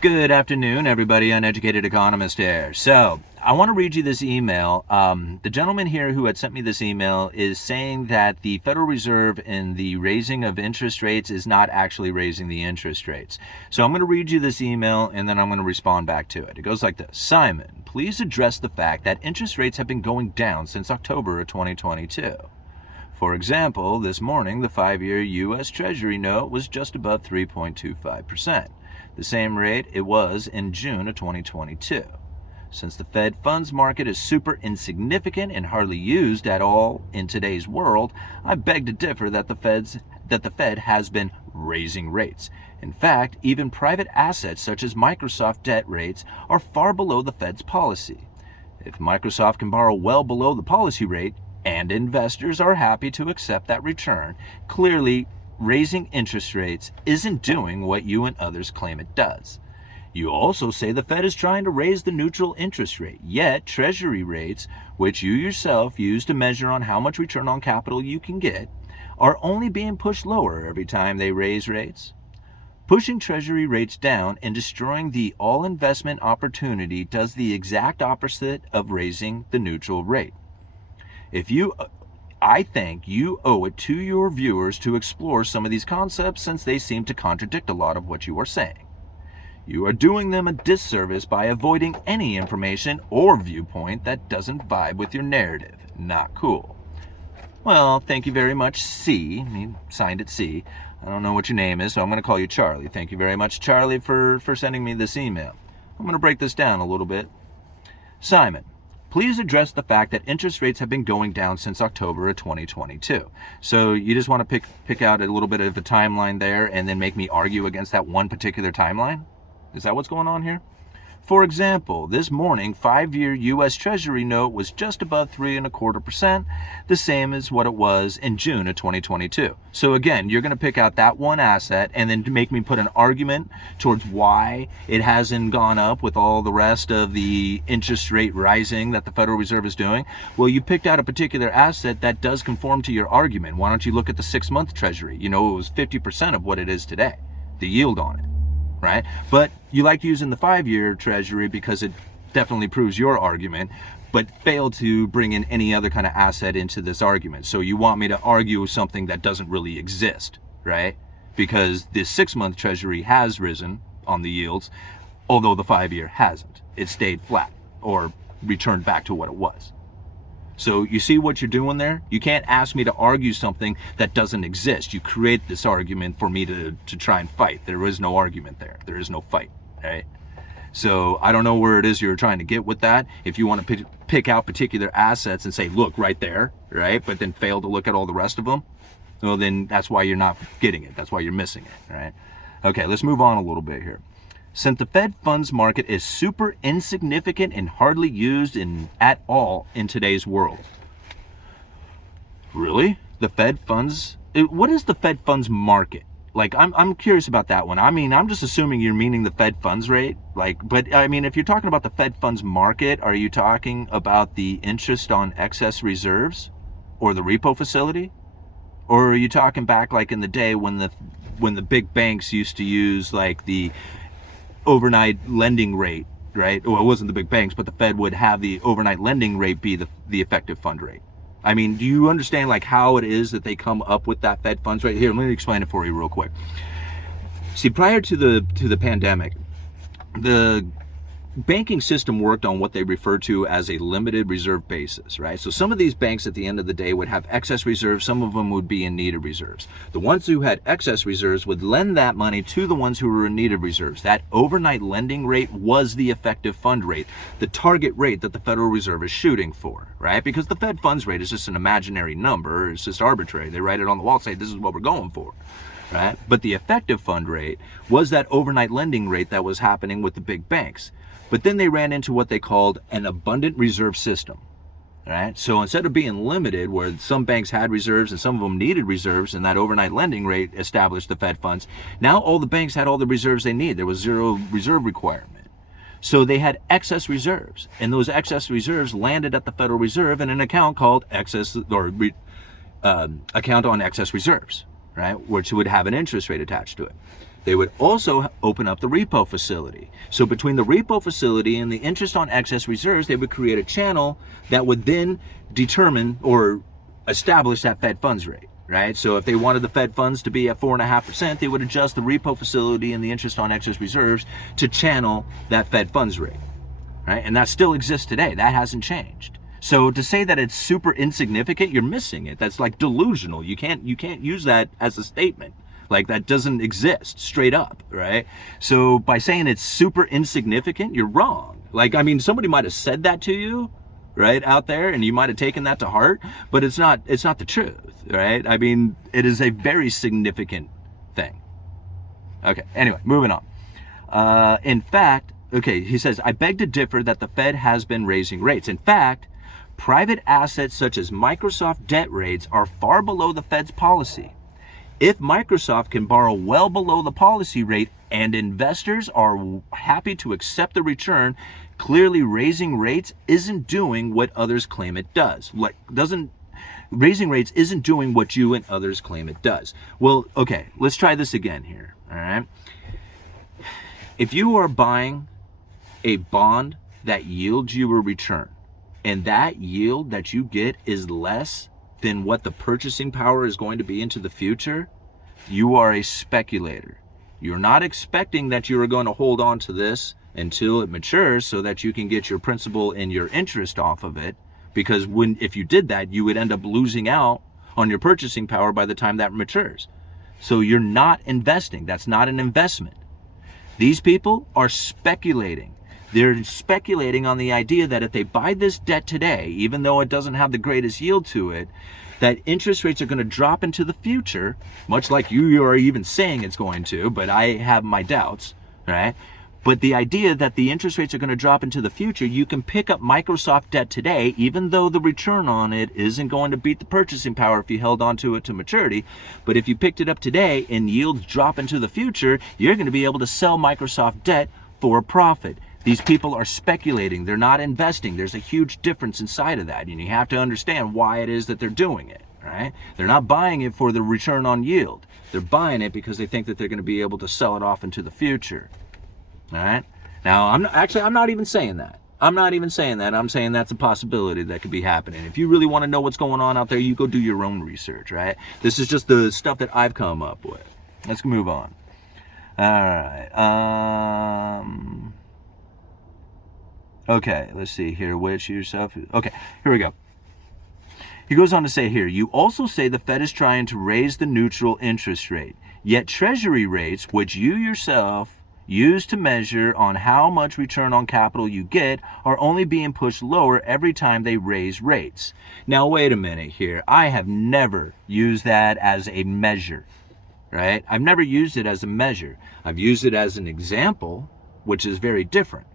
Good afternoon, everybody. Uneducated Economist here. So, I want to read you this email. The gentleman here who had sent me this email is saying that the Federal Reserve in the raising of interest rates is not actually raising the interest rates. So, I'm going to read you this email and then I'm going to respond back to it. It goes like this. Simon, please address the fact that interest rates have been going down since October of 2022. For example, this morning, the 5-year U.S. Treasury note was just above 3.25%. The same rate it was in June of 2022. Since the Fed funds market is super insignificant and hardly used at all in today's world, I beg to differ that the Fed has been raising rates. In fact, even private assets such as Microsoft debt rates are far below the Fed's policy. If Microsoft can borrow well below the policy rate, and investors are happy to accept that return, clearly raising interest rates isn't doing what you and others claim it does. You also say the Fed is trying to raise the neutral interest rate, yet Treasury rates, which you yourself use to measure on how much return on capital you can get, are only being pushed lower every time they raise rates. Pushing Treasury rates down and destroying the all-investment opportunity does the exact opposite of raising the neutral rate. I think you owe it to your viewers to explore some of these concepts since they seem to contradict a lot of what you are saying. You are doing them a disservice by avoiding any information or viewpoint that doesn't vibe with your narrative. Not cool. Well, thank you very much, C. He signed it C. I don't know what your name is, so I'm going to call you Charlie. Thank you very much, Charlie, for sending me this email. I'm going to break this down a little bit. Simon, please address the fact that interest rates have been going down since October of 2022. So you just want to pick out a little bit of a timeline there and then make me argue against that one particular timeline? Is that what's going on here? For example, this morning, 5-year U.S. Treasury note was just above 3.25%, the same as what it was in June of 2022. So again, you're going to pick out that one asset and then make me put an argument towards why it hasn't gone up with all the rest of the interest rate rising that the Federal Reserve is doing. Well, you picked out a particular asset that does conform to your argument. Why don't you look at the 6-month Treasury? You know, it was 50% of what it is today, the yield on it. Right? But you like using the 5-year Treasury because it definitely proves your argument, but fail to bring in any other kind of asset into this argument. So you want me to argue something that doesn't really exist, right? Because the 6-month Treasury has risen on the yields, although the 5-year hasn't. It stayed flat or returned back to what it was. So you see what you're doing there? You can't ask me to argue something that doesn't exist. You create this argument for me to try and fight. There is no argument there. There is no fight, right? So I don't know where it is you're trying to get with that. If you want to pick out particular assets and say, look, right there, right? But then fail to look at all the rest of them, well, then that's why you're not getting it. That's why you're missing it, right? Okay, let's move on a little bit here. Since the Fed funds market is super insignificant and hardly used at all in today's world. Really? The Fed funds? What is the Fed funds market? Like, I'm curious about that one. I mean, I'm just assuming you're meaning the Fed funds rate. But I mean, if you're talking about the Fed funds market, are you talking about the interest on excess reserves or the repo facility? Or are you talking back like in the day when the big banks used to use like the overnight lending rate, right? Well, it wasn't the big banks, but the Fed would have the overnight lending rate be the effective fund rate. I mean, do you understand like how it is that they come up with that Fed funds rate? Here, let me explain it for you real quick. See, prior to the pandemic, the banking system worked on what they refer to as a limited reserve basis, right? So some of these banks at the end of the day would have excess reserves. Some of them would be in need of reserves. The ones who had excess reserves would lend that money to the ones who were in need of reserves. That overnight lending rate was the effective fund rate, the target rate that the Federal Reserve is shooting for, right? Because the Fed funds rate is just an imaginary number. It's just arbitrary. They write it on the wall, say this is what we're going for. Right? But the effective fund rate was that overnight lending rate that was happening with the big banks. But then they ran into what they called an abundant reserve system. Right? So instead of being limited, where some banks had reserves and some of them needed reserves, and that overnight lending rate established the Fed funds, now all the banks had all the reserves they need. There was zero reserve requirement. So they had excess reserves, and those excess reserves landed at the Federal Reserve in an account called account on excess reserves, right? Which would have an interest rate attached to it. They would also open up the repo facility. So between the repo facility and the interest on excess reserves, they would create a channel that would then determine or establish that Fed funds rate, right? So if they wanted the Fed funds to be at 4.5%, they would adjust the repo facility and the interest on excess reserves to channel that Fed funds rate, right? And that still exists today. That hasn't changed. So to say that it's super insignificant, you're missing it. That's like delusional. You can't use that as a statement. Like, that doesn't exist straight up, right? So by saying it's super insignificant, you're wrong. Like, I mean, somebody might have said that to you, right, out there, and you might have taken that to heart, but it's not the truth, right? I mean, it is a very significant thing. Okay, anyway, moving on. In fact, okay, he says, I beg to differ that the Fed has been raising rates. In fact, private assets such as Microsoft debt rates are far below the Fed's policy. If Microsoft can borrow well below the policy rate and investors are happy to accept the return, clearly raising rates isn't doing what others claim it does. Raising rates isn't doing what you and others claim it does. Well, okay, let's try this again here, all right? If you are buying a bond that yields you a return, and that yield that you get is less than what the purchasing power is going to be into the future, you are a speculator. You're not expecting that you are going to hold on to this until it matures so that you can get your principal and your interest off of it, because if you did that, you would end up losing out on your purchasing power by the time that matures. So you're not investing. That's not an investment. These people are speculating. They're speculating on the idea that if they buy this debt today, even though it doesn't have the greatest yield to it, that interest rates are going to drop into the future, much like you are even saying it's going to, but I have my doubts, right? But the idea that the interest rates are going to drop into the future, you can pick up Microsoft debt today, even though the return on it isn't going to beat the purchasing power if you held on to it to maturity. But if you picked it up today and yields drop into the future, you're going to be able to sell Microsoft debt for a profit. These people are speculating. They're not investing. There's a huge difference inside of that, and you have to understand why it is that they're doing it, right? They're not buying it for the return on yield. They're buying it because they think that they're going to be able to sell it off into the future, all right? Now, I'm not even saying that. I'm not even saying that. I'm saying that's a possibility that could be happening. If you really want to know what's going on out there, you go do your own research, right? This is just the stuff that I've come up with. Let's move on. All right. Okay, let's see here. Which yourself? Okay, here we go. He goes on to say here, you also say the Fed is trying to raise the neutral interest rate, yet Treasury rates, which you yourself use to measure on how much return on capital you get, are only being pushed lower every time they raise rates. Now, wait a minute here. I have never used that as a measure, right? I've never used it as a measure. I've used it as an example, which is very different.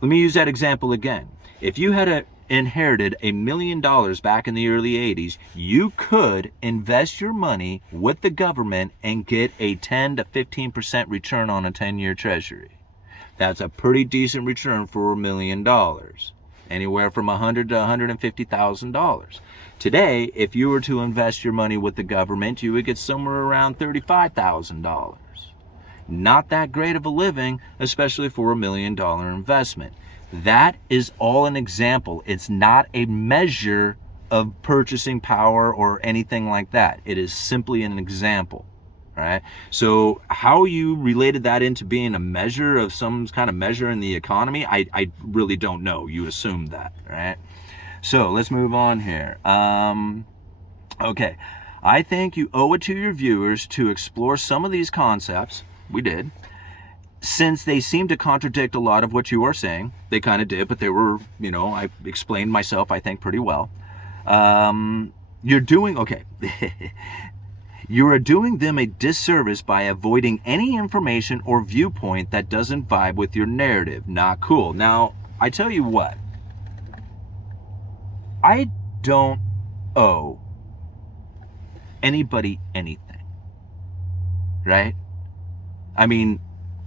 Let me use that example again. If you had inherited $1 million back in the early 80s, you could invest your money with the government and get a 10 to 15% return on a 10-year treasury. That's a pretty decent return for $1 million, anywhere from $100,000 to $150,000. Today, if you were to invest your money with the government, you would get somewhere around $35,000. Not that great of a living, especially for $1 million investment. That is all an example. It's not a measure of purchasing power or anything like that. It is simply an example, right? So how you related that into being a measure of some kind of measure in the economy, I really don't know. You assumed that, right? So let's move on here. Okay, I think you owe it to your viewers to explore some of these concepts. We did. Since they seem to contradict a lot of what you are saying. They kind of did, but they were, I explained myself, I think, pretty well. You're doing them a disservice by avoiding any information or viewpoint that doesn't vibe with your narrative. Not cool. Now, I tell you what. I don't owe anybody anything. Right? I mean,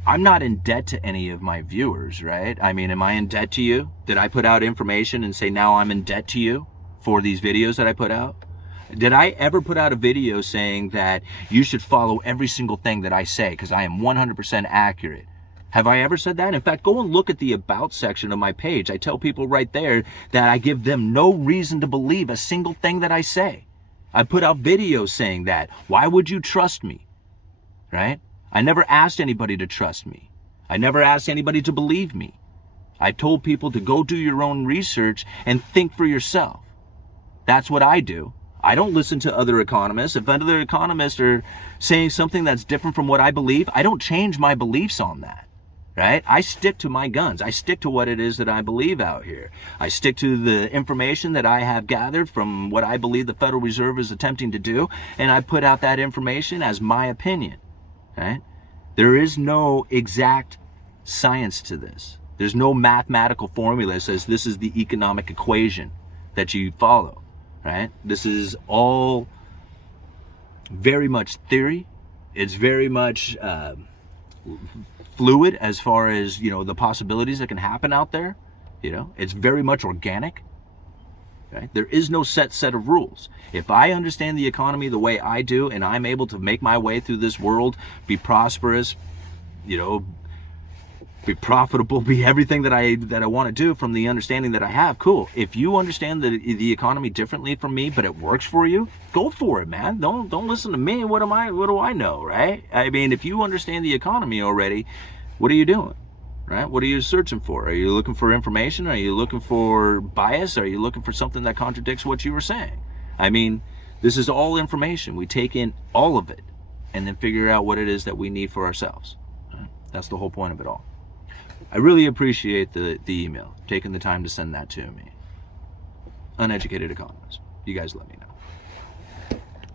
I'm not in debt to any of my viewers, right? I mean, am I in debt to you? Did I put out information and say now I'm in debt to you for these videos that I put out? Did I ever put out a video saying that you should follow every single thing that I say because I am 100% accurate? Have I ever said that? In fact, go and look at the About section of my page. I tell people right there that I give them no reason to believe a single thing that I say. I put out videos saying that. Why would you trust me? Right? I never asked anybody to trust me. I never asked anybody to believe me. I told people to go do your own research and think for yourself. That's what I do. I don't listen to other economists. If other economists are saying something that's different from what I believe, I don't change my beliefs on that. Right? I stick to my guns. I stick to what it is that I believe out here. I stick to the information that I have gathered from what I believe the Federal Reserve is attempting to do, and I put out that information as my opinion. Right? There is no exact science to this. There's no mathematical formula that says this is the economic equation that you follow. Right? This is all very much theory. It's very much fluid as far as, the possibilities that can happen out there. It's very much organic. Right? There is no set of rules. If I understand the economy the way I do, and I'm able to make my way through this world, be prosperous, be profitable, be everything that I want to do from the understanding that I have, cool. If you understand the economy differently from me, but it works for you, go for it, man. Don't listen to me. What do I know, right? I mean, if you understand the economy already, what are you doing? Right? What are you searching for? Are you looking for information? Are you looking for bias? Are you looking for something that contradicts what you were saying? I mean, this is all information. We take in all of it and then figure out what it is that we need for ourselves. Right? That's the whole point of it all. I really appreciate the email, taking the time to send that to me. Uneducated Economist. You guys let me